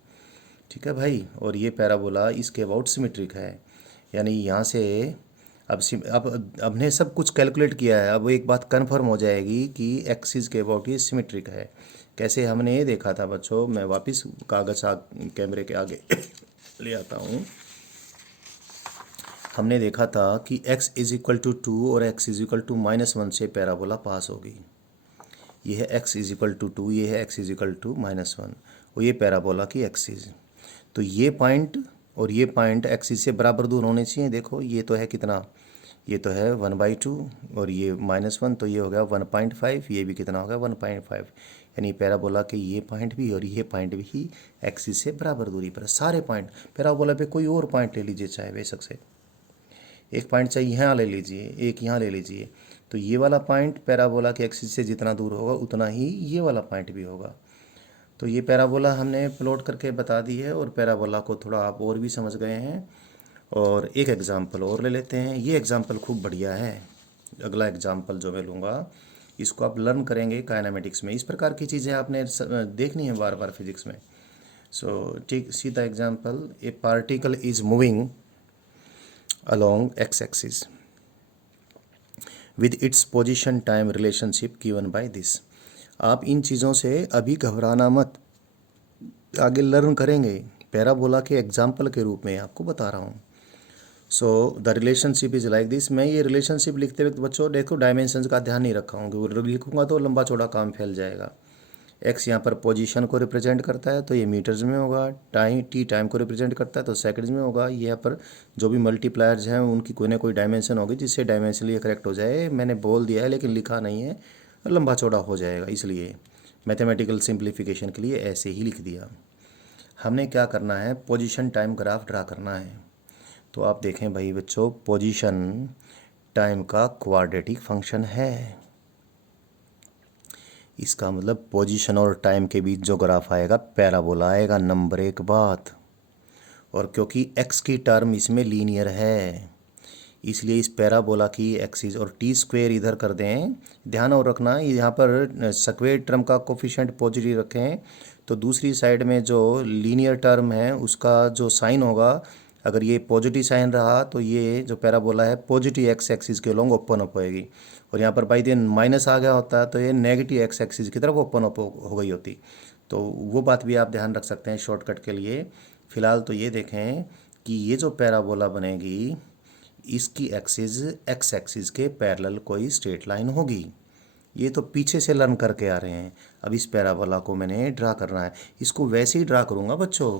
ठीक है भाई। और ये पैराबोला इसके अबाउट सिमेट्रिक है, यानी यहाँ से अब हमने सब कुछ कैलकुलेट किया है। अब एक बात कंफर्म हो जाएगी कि एक्सिस के अबाउट ये सिमेट्रिक है। कैसे, हमने ये देखा था बच्चों, मैं वापस कागज़ कैमरे के आगे ले आता हूँ। हमने देखा था कि x = 2 और x = -1 से पैराबोला पास होगी। ये है x = 2, ये है x = -1, और ये पैराबोला की एक्सिस। तो ये पॉइंट और ये पॉइंट एक्सिस से बराबर दूर होने चाहिए। देखो ये तो है कितना, ये तो है 1/2 और ये -1, तो ये हो गया 1.5, ये भी कितना होगा 1.5। यानी पैराबोला के ये पॉइंट भी और ये पॉइंट भी एक्सिस से बराबर दूरी पर। सारे पॉइंट पैराबोला पे कोई और पॉइंट ले लीजिए चाहे बेशक से, एक पॉइंट चाहिए यहाँ ले लीजिए, एक यहाँ ले लीजिए, तो ये वाला पॉइंट पैराबोला के एक्सिस से जितना दूर होगा उतना ही ये वाला पॉइंट भी होगा। तो ये पैराबोला हमने प्लॉट करके बता दी है, और पैराबोला को थोड़ा आप और भी समझ गए हैं। और एक एग्ज़ाम्पल और ले लेते हैं, ये एग्ज़ाम्पल खूब बढ़िया है। अगला एग्ज़ाम्पल जो मैं लूँगा इसको आप लर्न करेंगे काइनेमेटिक्स में। इस प्रकार की चीज़ें आपने देखनी है बार बार फिजिक्स में। So take see the example, a particle is moving along x-axis with its position time relationship given by this। आप इन चीज़ों से अभी घबराना मत, आगे लर्न करेंगे। पैराबोला के एग्जाम्पल के रूप में आपको बता रहा हूँ। So the relationship is like this. मैं ये रिलेशनशिप लिखते वक्त बच्चों देखो डायमेंशंस का ध्यान नहीं रखा हूँ, वो लिखूंगा तो लंबा चौड़ा काम फैल जाएगा। एक्स यहाँ पर पोजीशन को रिप्रेजेंट करता है तो ये मीटर्स में होगा, टाइम टी टाइम को रिप्रेजेंट करता है तो सेकंड्स में होगा। यहाँ पर जो भी मल्टीप्लायर्स हैं उनकी कोई ना कोई डायमेंशन होगी जिससे डायमेंशनली करेक्ट हो जाए। मैंने बोल दिया है लेकिन लिखा नहीं है, लंबा चौड़ा हो जाएगा, इसलिए मैथमेटिकल सिंप्लीफिकेशन के लिए ऐसे ही लिख दिया। हमने क्या करना है, पोजीशन टाइम ग्राफ ड्रा करना है। तो आप देखें भाई बच्चों, पोजीशन टाइम का क्वाड्रेटिक फंक्शन है। इसका मतलब पोजीशन और टाइम के बीच जो ग्राफ आएगा पैराबोला आएगा, नंबर एक बात। और क्योंकि एक्स की टर्म इसमें लीनियर है इसलिए इस पैराबोला की एक्सिस और टी स्क्वेयर इधर कर दें। ध्यान और रखना यहाँ पर स्क्वेयर टर्म का कोफिशिएंट पॉजिटिव रखें तो दूसरी साइड में जो लीनियर टर्म है उसका जो साइन होगा, अगर ये पॉजिटिव साइन रहा तो ये जो पैराबोला है पॉजिटिव एक्स एक्सिस के लॉन्ग ओपन अप होएगी। और यहाँ पर बाई दिन माइनस आ गया होता है तो ये नेगेटिव एक्स एक्सिस की तरफ ओपन अप हो गई होती। तो वो बात भी आप ध्यान रख सकते हैं शॉर्टकट के लिए। फ़िलहाल तो ये देखें कि ये जो पैराबोला बनेगी इसकी एक्सिस एक्स एक्सिस के पैरेलल कोई स्ट्रेट लाइन होगी। ये तो पीछे से लर्न करके आ रहे हैं। अब इस पैराबोला को मैंने ड्रा करना है। इसको वैसे ही ड्रा करूँगा बच्चों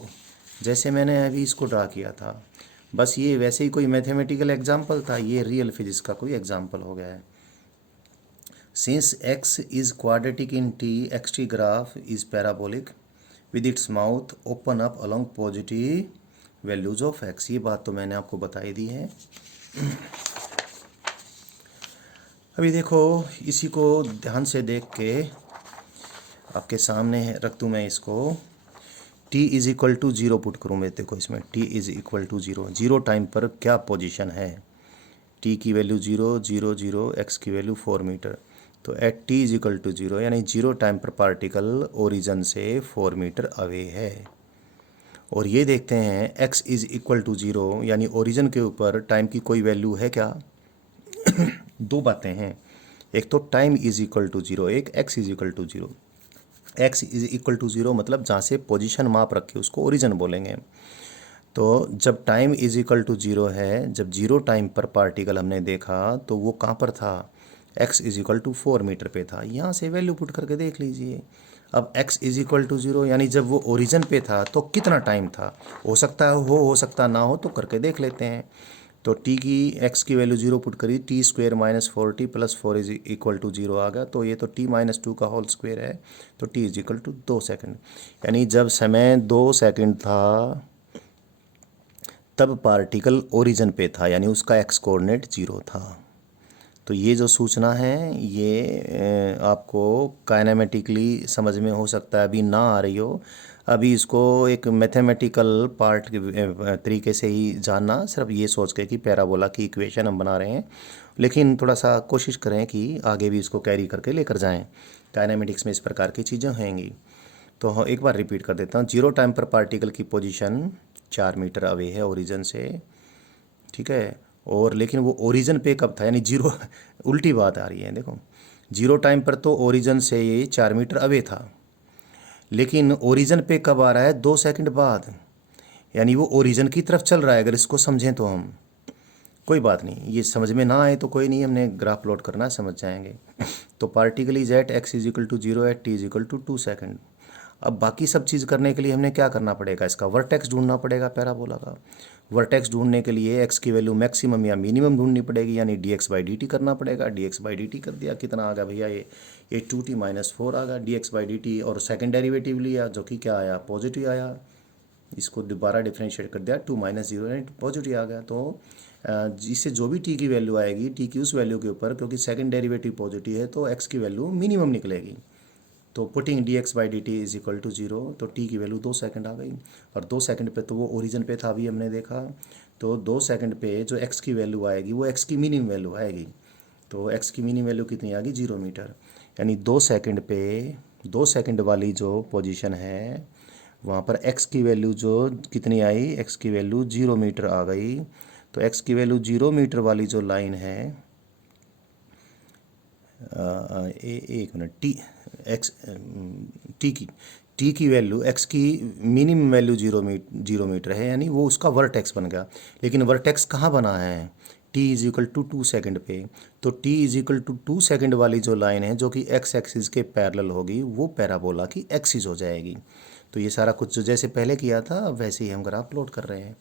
जैसे मैंने अभी इसको ड्रा किया था, बस ये वैसे ही कोई मैथमेटिकल एग्जाम्पल था, ये रियल फिजिक्स का कोई एग्जाम्पल हो गया है। Since x is quadratic in T, x T graph is parabolic with its mouth open up along positive values of x. ये बात तो मैंने आपको बताई दी है। अभी देखो इसी को ध्यान से देख के आपके सामने रख दूँ मैं इसको। t is equal to zero put करूँ मैं, देखो इसमें t is equal to zero, zero time पर क्या पोजीशन है, t की वैल्यू 0 0 0, x की वैल्यू 4 मीटर। तो at t is equal to zero यानी जीरो टाइम पर पार्टिकल ओरिजन से 4 मीटर अवे है। और ये देखते हैं x is equal to zero यानी ओरिजन के ऊपर टाइम की कोई वैल्यू है क्या। दो बातें हैं, एक तो time is equal to zero, एक x is equal to zero. x is equal to zero मतलब जहाँ से पोजीशन माप रखे उसको ओरिजन बोलेंगे। तो जब time is equal to zero है, जब जीरो टाइम पर पार्टिकल हमने देखा तो वो कहाँ पर था, x is equal to 4 metre पे था। यहाँ से वैल्यू पुट करके देख लीजिए। अब x is equal to zero यानी जब वो ओरिजन पे था तो कितना टाइम था, हो सकता है हो सकता ना हो, तो करके देख लेते हैं। तो t की x की वैल्यू 0 पुट करी, t square minus 4t plus 4 is equal to 0 आ गया। तो ये तो t माइनस 2 का होल स्क्वेयर है, तो t is equal to 2 second. यानी जब समय 2 सेकेंड था तब पार्टिकल ओरिजिन पे था यानी उसका एक्स कोऑर्डिनेट 0 था। तो ये जो सूचना है ये आपको काइनेमेटिकली समझ में हो सकता है अभी ना आ रही हो, अभी इसको एक मैथमेटिकल पार्ट के तरीके से ही जानना, सिर्फ ये सोच के कि पैराबोला की इक्वेशन हम बना रहे हैं। लेकिन थोड़ा सा कोशिश करें कि आगे भी इसको कैरी करके लेकर जाएं। काइनेमेटिक्स में इस प्रकार की चीज़ें होंगी। तो एक बार रिपीट कर देता हूँ, जीरो टाइम पर पार्टिकल की पोजीशन 4 मीटर अवे है ओरिजिन से, ठीक है। और लेकिन वो ओरिजिन पे कब था, यानी जीरो उल्टी बात आ रही है, देखो जीरो टाइम पर तो ओरिजिन से ये 4 मीटर अवे था, लेकिन ओरिजिन पे कब आ रहा है, 2 सेकंड बाद, यानी वो ओरिजिन की तरफ चल रहा है। अगर इसको समझें तो हम, कोई बात नहीं, ये समझ में ना आए तो कोई नहीं, हमने ग्राफ प्लॉट करना समझ जाएंगे। तो particle is at x is equal to 0 at t is equal to 2 second. अब बाकी सब चीज़ करने के लिए हमने क्या करना पड़ेगा, इसका वर्टेक्स ढूंढना पड़ेगा पैराबोला का। वर्टेक्स ढूंढने के लिए एक्स की वैल्यू मैक्सिमम या मिनिमम ढूंढनी पड़ेगी, यानी dx बाई डी टी करना पड़ेगा। dx बाई डी टी कर दिया, कितना आ गया भैया, ये 2t माइनस 4 आ गया। dx बाई डी टी और सेकेंड डेरिवेटिव लिया जो कि क्या आया, पॉजिटिव आया। इसको दोबारा डिफ्रेंशिएट कर दिया, 2 माइनस 0 पॉजिटिव आ गया। तो इससे जो भी t की वैल्यू आएगी, t की उस वैल्यू के ऊपर, क्योंकि सेकेंड डेरिवेटिव पॉजिटिव है तो x की वैल्यू मिनिमम निकलेगी। तो putting dx by d t is equal to 0, तो t की वैल्यू 2 सेकंड आ गई। और 2 सेकंड पे तो वो ओरिजिन पे था, अभी हमने देखा। तो 2 सेकंड पे जो x की वैल्यू आएगी वो x की मिनिमम वैल्यू आएगी। तो x की मिनिमम वैल्यू कितनी आ गई, 0 मीटर। यानी 2 सेकंड पे 2 सेकंड वाली जो पोजीशन है वहाँ पर x की वैल्यू जो कितनी आई, x की वैल्यू 0 मीटर आ गई। तो x की वैल्यू 0 मीटर वाली जो लाइन है, एक minute, T x T T की वैल्यू एक्स की मिनिमम वैल्यू 0 मीटर है, यानी वो उसका वर्टेक्स बन गया। लेकिन वर्टेक्स कहाँ बना है? T is equal to 2 second पे। तो t is equal to 2 second वाली जो लाइन है जो कि एक्स एक्सिस के पैरेलल होगी वो पैराबोला की एक्सिस हो जाएगी। तो ये सारा कुछ जो जैसे पहले किया था वैसे ही हम ग्राफ प्लॉट कर रहे हैं।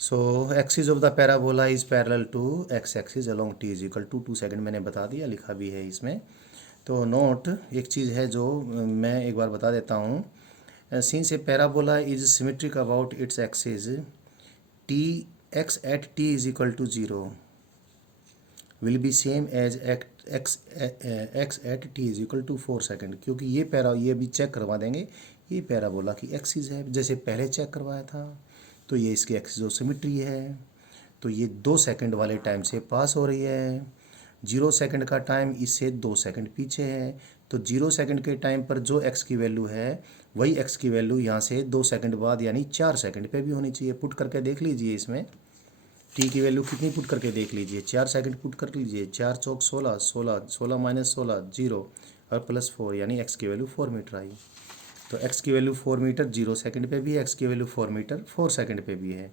So axis of the parabola is parallel to x axis along t is equal to 2 second. मैंने बता दिया, लिखा भी है इसमें। तो नोट एक चीज़ है जो मैं एक बार बता देता हूँ। Since a parabola is symmetric about its axis, t x at t is equal to 0 will be same as x at t is equal to 4 second. क्योंकि ये भी चेक करवा देंगे, ये पैराबोला की एक्सिस है जैसे पहले चेक करवाया था। तो ये इसकी एक्सिस ऑफ सिमेट्री है। तो ये 2 सेकेंड वाले टाइम से पास हो रही है। 0 सेकेंड का टाइम इससे 2 सेकेंड पीछे है। तो 0 सेकेंड के टाइम पर जो एक्स की वैल्यू है वही एक्स की वैल्यू यहाँ से 2 सेकेंड बाद यानी 4 सेकेंड पे भी होनी चाहिए। पुट करके देख लीजिए, इसमें टी की वैल्यू कितनी पुट करके देख लीजिए, 4 सेकेंड पुट कर लीजिए। 4 चौक 16, 16, 16 माइनस 16 0 और प्लस 4 यानी एक्स की वैल्यू 4 मीटर आई। तो एक्स की वैल्यू 4 मीटर 0 सेकेंड पे भी है, एक्स की वैल्यू 4 मीटर 4 सेकेंड पे भी है।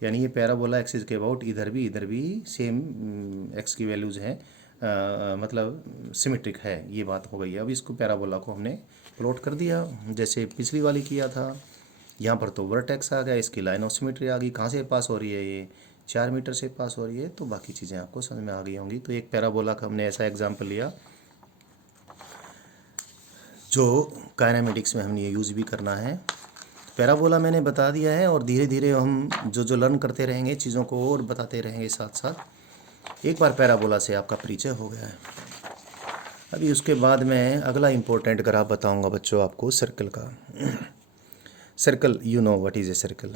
यानी ये पैराबोला एक्सिस के अबाउट इधर भी सेम एक्स की वैल्यूज़ हैं, मतलब सिमेट्रिक है। ये बात हो गई है। अब इसको पैराबोला को हमने प्लॉट कर दिया जैसे पिछली वाली किया था। यहाँ पर तो वर्टेक्स आ गया, इसकी लाइन ऑफ सिमेट्री आ गई। कहाँ से पास हो रही है? ये 4 मीटर से पास हो रही है। तो बाकी चीज़ें आपको समझ में आ गई होंगी। तो एक पैराबोला का हमने ऐसा एग्जाम्पल लिया जो काइनेमेटिक्स में हमने ये यूज़ भी करना है। पैराबोला मैंने बता दिया है और धीरे धीरे हम जो लर्न करते रहेंगे चीज़ों को और बताते रहेंगे साथ साथ। एक बार पैराबोला से आपका परिचय हो गया है। अभी उसके बाद मैं अगला इम्पोर्टेंट ग्राफ बताऊंगा बच्चों आपको, सर्कल का। Circle, you know what is a circle.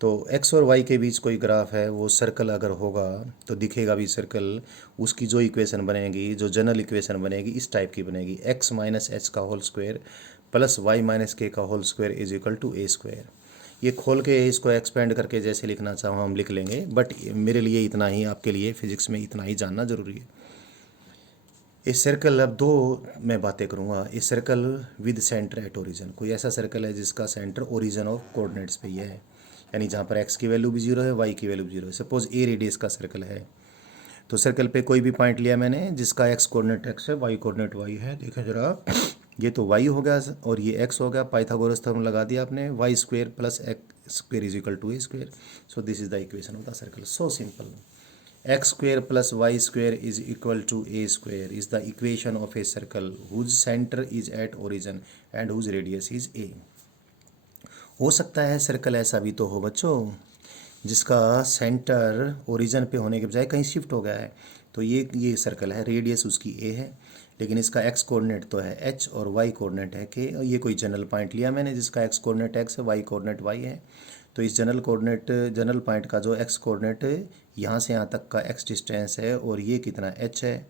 तो एक्स और वाई के बीच कोई ग्राफ है, वो सर्कल अगर होगा तो दिखेगा भी सर्कल। उसकी जो इक्वेशन बनेगी, जो जनरल इक्वेशन बनेगी, इस टाइप की बनेगी, एक्स माइनस एच का whole square plus y minus k का whole square is equal to a square. ये खोल के इसको एक्सपेंड करके जैसे लिखना चाहो हम लिख लेंगे, बट मेरे लिए इतना ही, आपके लिए फिजिक्स में इतना ही जानना ज़रूरी है। इस सर्कल, अब दो मैं बातें करूँगा। इस circle with centre at origin, कोई ऐसा सर्कल है जिसका सेंटर ओरिजिन ऑफ कोऑर्डिनेट्स पे ही है, यानी जहाँ पर एक्स की वैल्यू भी 0 है, वाई की वैल्यू भी 0 है। सपोज ए रेडियस का सर्कल है। तो सर्कल पे कोई भी पॉइंट लिया मैंने जिसका एक्स कोऑर्डिनेट एक्स है, वाई कोऑर्डिनेट वाई है। देखें जरा, ये तो वाई हो गया और ये एक्स हो गया। पाइथागोरस थ्योरम लगा दिया आपने, y square plus x square is equal to a square. So this is the equation of the circle. So simple. X square plus y square is equal to a square is the equation of a circle whose centre is at origin and whose radius is a. हो सकता है सर्कल ऐसा भी तो हो बच्चों जिसका सेंटर ओरिजिन पे होने के बजाय कहीं शिफ्ट हो गया है। तो ये सर्कल है, रेडियस उसकी ए है, लेकिन इसका एक्स कोऑर्डिनेट तो है एच और वाई कोऑर्डिनेट है के। ये कोई जनरल पॉइंट लिया मैंने जिसका एक्स कोऑर्डिनेट एक्स है, वाई कोऑर्डिनेट वाई है। तो इस जनरल पॉइंट का जो एक्स कोऑर्डिनेट यहाँ से यहाँ तक का एक्स डिस्टेंस है और ये कितना एच है।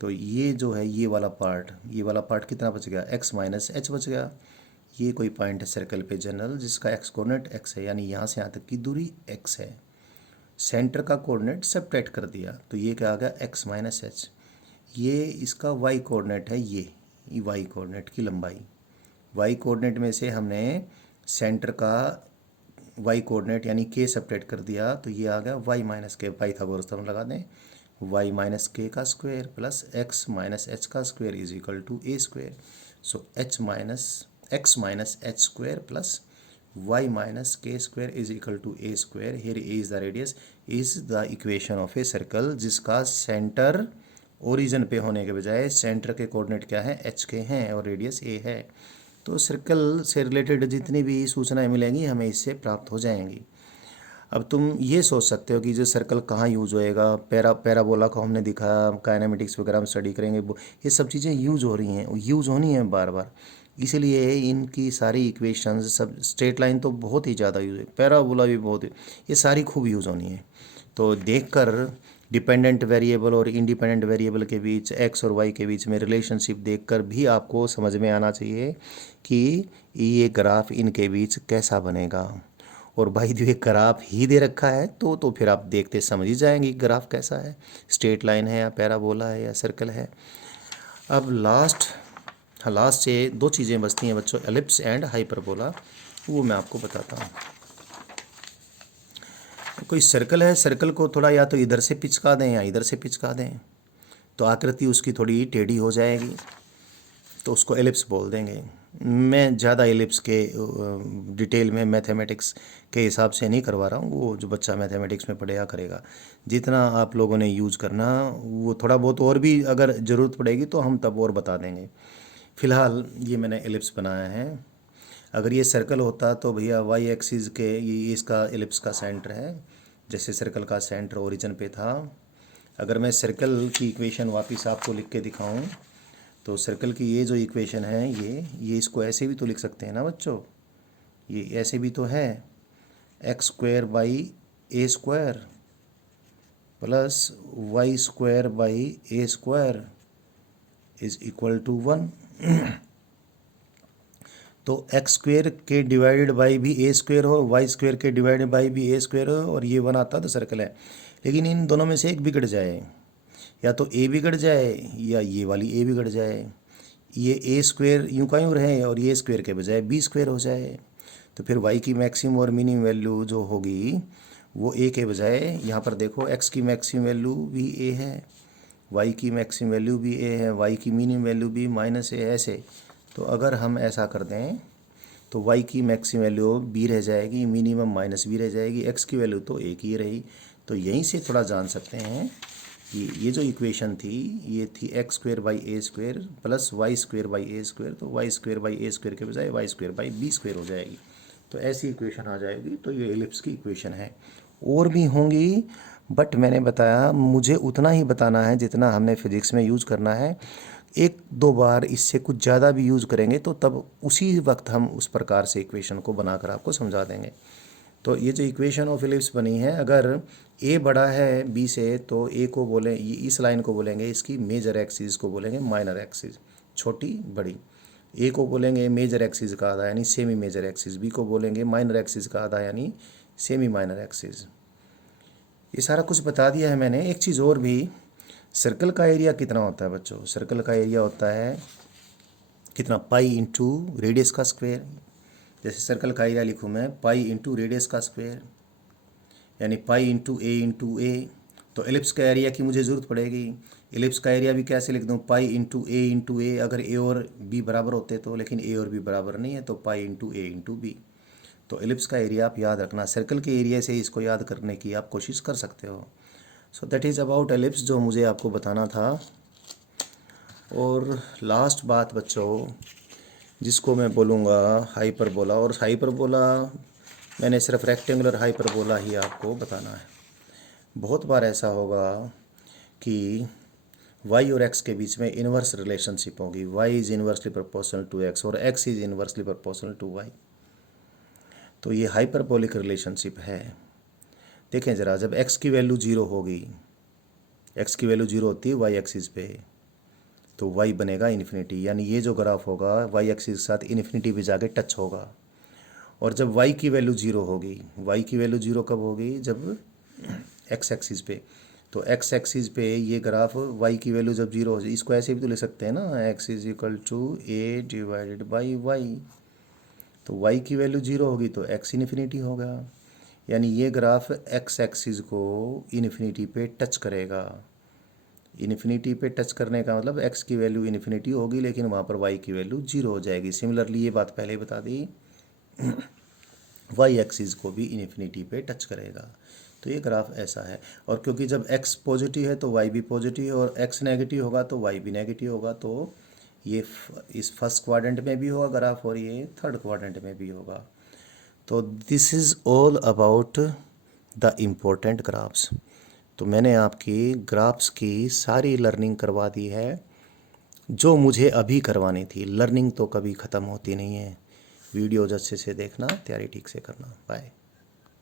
तो ये जो है ये वाला पार्ट कितना बच गया? एक्स माइनस एच बच गया। ये कोई पॉइंट है सर्कल पे जनरल जिसका एक्स कोऑर्डिनेट एक्स है, यानी यहाँ से यहाँ तक की दूरी एक्स है। सेंटर का कोऑर्डिनेट सब्ट्रैक्ट कर दिया तो ये क्या आ गया? X minus H. ये इसका वाई कोऑर्डिनेट है, ये वाई कोऑर्डिनेट की लंबाई। वाई कोऑर्डिनेट में से हमने सेंटर का वाई कोऑर्डिनेट यानी के सब्ट्रैक्ट कर दिया तो ये आ गया y minus k. Pythagoras theorem लगा दें, वाई माइनस के का square plus x minus h का square is equal to a square. So x minus h square plus y minus k square is equal to a square. Here a is the radius, is the equation of a circle जिसका सेंटर ओरिजिन पे होने के बजाय सेंटर के कोऑर्डिनेट क्या है? एच के हैं और रेडियस ए है। तो सर्कल से रिलेटेड जितनी भी सूचनाएं मिलेंगी हमें इससे प्राप्त हो जाएंगी। अब तुम ये सोच सकते हो कि जो सर्कल कहाँ यूज होएगा। पैराबोला को हमने दिखाया, काइनेमेटिक्स वगैरह हम स्टडी करेंगे, ये सब चीज़ें यूज हो रही हैं, यूज होनी है बार बार। इसीलिए इनकी सारी इक्वेशंस सब, स्ट्रेट लाइन तो बहुत ही ज़्यादा यूज है, पैराबोला भी बहुत, ये सारी खूब यूज़ होनी है। तो देखकर डिपेंडेंट वेरिएबल और इंडिपेंडेंट वेरिएबल के बीच, एक्स और वाई के बीच में रिलेशनशिप देखकर भी आपको समझ में आना चाहिए कि ये ग्राफ इनके बीच कैसा बनेगा। और भाई जो ये ग्राफ ही दे रखा है तो फिर आप देखते समझ ही जाएंगे ग्राफ कैसा है, स्ट्रेट लाइन है या पैराबोला है या सर्कल है। अब लास्ट हाँ, लास्ट से दो चीज़ें बचती हैं बच्चों, एलिप्स एंड हाइपरबोला, वो मैं आपको बताता हूँ। कोई सर्कल है, सर्कल को थोड़ा या तो इधर से पिचका दें या इधर से पिचका दें, तो आकृति उसकी थोड़ी टेढ़ी हो जाएगी, तो उसको एलिप्स बोल देंगे। मैं ज़्यादा एलिप्स के डिटेल में मैथमेटिक्स के हिसाब से नहीं करवा रहा हूँ, वो जो बच्चा मैथमेटिक्स में पढ़ेगा करेगा। जितना आप लोगों ने यूज़ करना वो थोड़ा बहुत, और भी अगर ज़रूरत पड़ेगी तो हम तब और बता देंगे। फ़िलहाल ये मैंने एलिप्स बनाया है। अगर ये सर्कल होता तो भैया वाई एक्सिस के ये इसका एलिप्स का सेंटर है, जैसे सर्कल का सेंटर ओरिजिन पे था। अगर मैं सर्कल की इक्वेशन वापस आपको लिख के दिखाऊं, तो सर्कल की ये जो इक्वेशन है, ये इसको ऐसे भी तो लिख सकते हैं ना बच्चों, ये ऐसे भी तो है, x square by a square plus y square by a square is equal to 1। तो एक्स स्क्वेयर के डिवाइडेड बाई भी ए स्क्वेयर हो, वाई स्क्वेयर के डिवाइडेड बाई भी ए स्क्वेयर हो, और ये 1 आता तो सर्कल है। लेकिन इन दोनों में से एक बिगड़ जाए, या तो ए बिगड़ जाए या ये वाली ए बिगड़ जाए, ये ए स्क्वेयर यूँ का यूँ रहे और ये स्क्वेयर के बजाय बी स्क्वेयर हो जाए, तो फिर वाई की मैक्सिमम और मिनिमम वैल्यू जो होगी वो ए के बजाय, यहाँ पर देखो एक्स की मैक्सिमम वैल्यू भी ए है, वाई की मैक्सिमम वैल्यू भी ए है, वाई की मिनिमम वैल्यू भी माइनस ए, ऐसे। तो अगर हम ऐसा कर दें तो y की मैक्सिमम वैल्यू b रह जाएगी, मिनिमम माइनस b रह जाएगी, x की वैल्यू तो एक ही रही। तो यहीं से थोड़ा जान सकते हैं कि ये जो इक्वेशन थी ये थी x square by a square plus y square by a square, तो y square by a square के बजाय y square by b square हो जाएगी। तो ऐसी इक्वेशन आ जाएगी। तो ये एलिप्स की इक्वेशन है, और भी होंगी, बट मैंने बताया मुझे उतना ही बताना है जितना हमने फिजिक्स में यूज़ करना है। एक दो बार इससे कुछ ज़्यादा भी यूज़ करेंगे तो तब उसी वक्त हम उस प्रकार से इक्वेशन को बनाकर आपको समझा देंगे। तो ये जो इक्वेशन ऑफ एलिप्स बनी है, अगर ए बड़ा है बी से तो ए को बोलें, ये इस लाइन को बोलेंगे इसकी मेजर एक्सिस को बोलेंगे माइनर एक्सिस, छोटी बड़ी। ए को बोलेंगे मेजर एक्सिस का आधा यानी सेमी मेजर एक्सिस, बी को बोलेंगे माइनर एक्सिस का आधा यानी सेमी माइनर एक्सिस। ये सारा कुछ बता दिया है मैंने। एक चीज़ और भी, सर्कल का एरिया कितना होता है बच्चों? सर्कल का एरिया होता है कितना, पाई इंटू रेडियस का स्क्वायर। जैसे सर्कल का एरिया लिखूँ मैं पाई इंटू रेडियस का स्क्वायर, यानी पाई इंटू ए। तो एलिप्स का एरिया की मुझे ज़रूरत पड़ेगी। एलिप्स का एरिया भी कैसे लिख दूँ, पाई इंटू ए, अगर ए और बी बराबर होते तो, लेकिन ए और बी बराबर नहीं है, तो पाई इंटू ए इंटू बी। तो एलिप्स का एरिया आप याद रखना, सर्कल के एरिया से इसको याद करने की आप कोशिश कर सकते हो। So that is about ellipse, जो मुझे आपको बताना था। और लास्ट बात बच्चों जिसको मैं बोलूँगा हाइपरबोला, और हाइपरबोला मैंने सिर्फ रेक्टेंगुलर हाइपरबोला ही आपको बताना है। बहुत बार ऐसा होगा कि y और x के बीच में इन्वर्स रिलेशनशिप होगी, y is inversely proportional to x और x is inversely proportional to y। तो ये हाइपरबोलिक रिलेशनशिप है। देखें ज़रा, जब x की वैल्यू 0 होगी, x की वैल्यू 0 होती है y एक्सिस पे, तो y बनेगा इन्फिनिटी, यानी ये जो ग्राफ होगा y एक्सिस के साथ इन्फिनिटी पे जाके टच होगा। और जब y की वैल्यू 0 होगी, y की वैल्यू 0 कब होगी, जब x एक्सिस पे, तो x एक्सिस पे ये ग्राफ y की वैल्यू जब 0 हो जाए, इसको ऐसे भी तो ले सकते हैं ना, x is equal to a divided by y। तो y की वैल्यू 0 होगी तो x इन्फिनिटी होगा, यानी ये ग्राफ x एक्सिस को इन्फिनिटी पे टच करेगा। इन्फिनिटी पे टच करने का मतलब x की वैल्यू इन्फिनिटी होगी, लेकिन वहाँ पर y की वैल्यू 0 हो जाएगी। सिमिलरली ये बात पहले ही बता दी, y एक्सिस को भी इन्फिनिटी पे टच करेगा। तो ये ग्राफ ऐसा है, और क्योंकि जब x पॉजिटिव है तो y भी पॉजिटिव है, और x नेगेटिव होगा तो y भी नेगेटिव होगा। तो ये इस फर्स्ट क्वाड्रेंट में भी होगा ग्राफ, और ये थर्ड क्वाड्रेंट में भी होगा। तो this is all about the important graphs. तो मैंने आपकी ग्राफ्स की सारी लर्निंग करवा दी है जो मुझे अभी करवानी थी। लर्निंग तो कभी ख़त्म होती नहीं है। वीडियोज़ अच्छे से देखना, तैयारी ठीक से करना। बाय।